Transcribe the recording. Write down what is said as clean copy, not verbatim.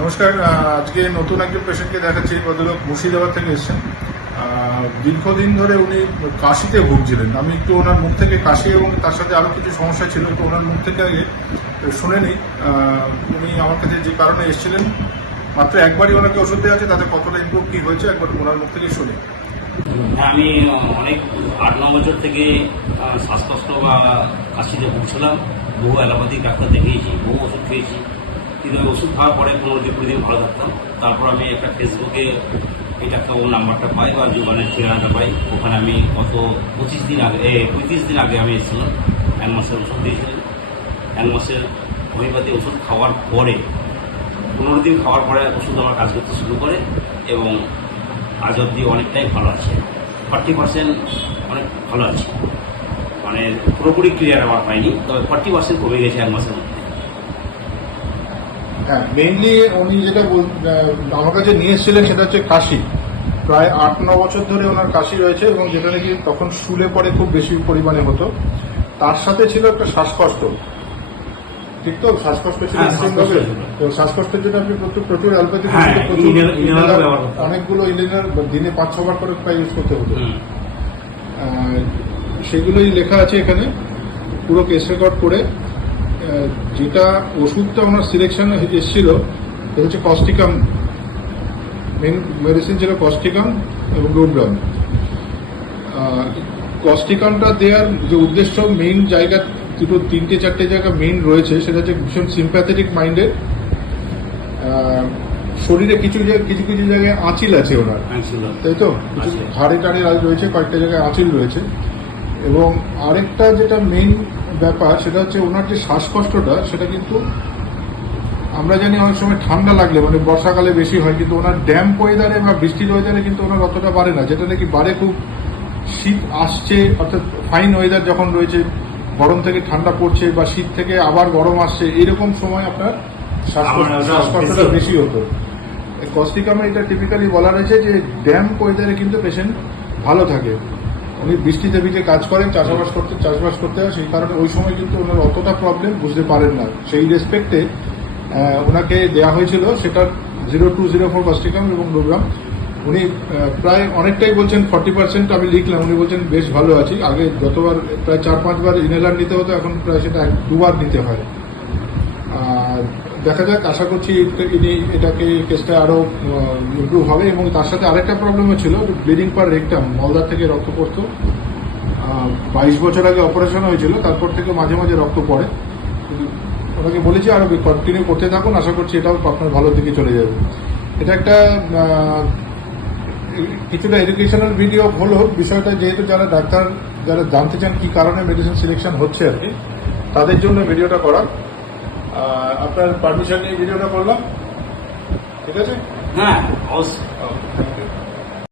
নমস্কার। আজকে নতুন একজন পেশেন্টকে দেখাচ্ছি। ভদ্রলোক মুর্শিদাবাদ থেকে এসেছেন। দীর্ঘদিন ধরে উনি কাশিতে ভুগছিলেন। আমি একটু ওনার মুখ থেকে কাশি এবং তার সাথে আরও কিছু সমস্যা ছিল, তো ওনার মুখ থেকে আগে শুনে নিই উনি আমার কাছে যে কারণে এসেছিলেন। মাত্র একবারই ওনাকে ওষুধ দেওয়া আছে, তাতে কতটা ইমপ্রুভ কী হয়েছে একবার ওনার মুখ থেকে শুনি। আমি অনেক 8-9 বছর থেকে শ্বাসকষ্ট বা কাশিতে ভুগছিলাম। বহু অ্যালোপ্যাথিক ডাক্তার দেখিয়েছি, বহু ওষুধ খেয়েছি, কিন্তু ওষুধ খাওয়ার পরে 15 দিন ভালো থাকতাম। তারপর আমি একটা ফেসবুকে এই ডাক্তারবাবুর নাম্বারটা পাই বা যোগানের ঠিকানাটা পাই। ওখানে আমি গত 35 দিন আগে আমি এসেছিলাম। 1 মাসের ওষুধ দিয়েছিলেন। 1 মাসের হোমিওপ্যাথি ওষুধ খাওয়ার পরে 15 দিন খাওয়ার পরে ওষুধ আমার কাজ করতে শুরু করে এবং আজ অবধি অনেকটাই ভালো আছে। 40% অনেক ভালো আছে, মানে পুরোপুরি ক্লিয়ার আমার হয়নি, তবে 40% কমে গেছে 1 মাসের মধ্যে। হ্যাঁ, মেইনলি উনি যেটা আমার কাছে নিয়ে এসেছিলেন সেটা হচ্ছে কাশি। প্রায় 8-9 বছর ধরে ওনার কাশি রয়েছে এবং যেটা নাকি তখন শুলে পরে খুব বেশি পরিমাণে হতো। তার সাথে ছিল একটা শ্বাসকষ্ট, ঠিক তো? শ্বাসকষ্ট ছিল ভীষণভাবে। তো শ্বাসকষ্টের জন্য আপনি প্রচুর অ্যালোপ্যাথি অনেকগুলো ইনহেলার দিনে 5-6 বার করে প্রায় ইউজ করতে হতো। সেগুলোই লেখা আছে এখানে, পুরো কেস রেকর্ড করে। যেটা ওষুধটা ওনার সিলেকশন এসেছিল সেটা হচ্ছে কস্টিকাম। মেন মেডিসিন ছিল কস্টিকাম এবং রোড্রাম। কস্টিকামটা দেওয়ার যে উদ্দেশ্য, মেইন জায়গা 3-4টে জায়গা মেইন রয়েছে, সেটা হচ্ছে ভীষণ সিম্প্যাথেটিক মাইন্ডেড। শরীরে কিছু জায়গায় আঁচিল আছে ওনার, তাই তো? কিছু ঘাড়ে টাড়ে রয়েছে, কয়েকটা জায়গায় আঁচিল রয়েছে। এবং আরেকটা যেটা মেইন ব্যাপার সেটা হচ্ছে ওনার যে শ্বাসকষ্টটা, সেটা কিন্তু আমরা জানি অনেক সময় ঠান্ডা লাগলে, মানে বর্ষাকালে বেশি হয়, কিন্তু ওনার ড্যাম্প ওয়েদারে বা বৃষ্টির ওয়েদারে কিন্তু ওনার অতটা বাড়ে না। যেটা নাকি বাড়ে খুব শীত আসছে, অর্থাৎ ফাইন ওয়েদার যখন রয়েছে, গরম থেকে ঠান্ডা পড়ছে বা শীত থেকে আবার গরম আসছে, এইরকম সময় আপনার শ্বাসকষ্টটা বেশি হতো। কস্টিকামে এটা টিপিক্যালি বলা রয়েছে যে ড্যাম্প ওয়েদারে কিন্তু পেশেন্ট ভালো থাকে। উনি বৃষ্টিতে ভিজে কাজ করেন, চাষবাস করতে হয়, সেই কারণে ওই সময় কিন্তু ওনার অতটা প্রবলেম বুঝতে পারেন না। সেই রেসপেক্টে ওনাকে দেওয়া হয়েছিল সেটা 0204 কস্টিকাম এবং রোগ্রাম। উনি প্রায় অনেকটাই বলছেন 40%। আমি লিখলাম, উনি বলছেন বেশ ভালো আছি। আগে যতবার প্রায় 4-5 বার ইনহেলার নিতে হতো, এখন প্রায় সেটা 2 বার নিতে হয়। আর দেখা যাক, আশা করছি এটাকে কেসটা আরো ইমপ্রুভ হবে। এবং তার সাথে আরেকটা প্রবলেমও ছিল, ব্লিডিং পার রেকটাম, মলদার থেকে রক্ত পড়তো। 22 বছর আগে অপারেশন হয়েছিল, তারপর থেকে মাঝে মাঝে রক্ত পড়ে। ওনাকে বলেছি আরো কন্টিনিউ করতে থাকুন, আশা করছি এটাও আপনার ভালো দিকে চলে যাবে। এটা একটা কিছুটা এডুকেশনাল ভিডিও হলো বিষয়টা, যেহেতু যারা ডাক্তার যারা জানতে চান কি কারণে মেডিসিন সিলেকশন হচ্ছে আর কি, তাদের জন্য ভিডিওটা করা। আপনার পারমিশন নিয়ে ভিডিওটা করলাম, ঠিক আছে? হ্যাঁ, অবশ্যই। Thank you.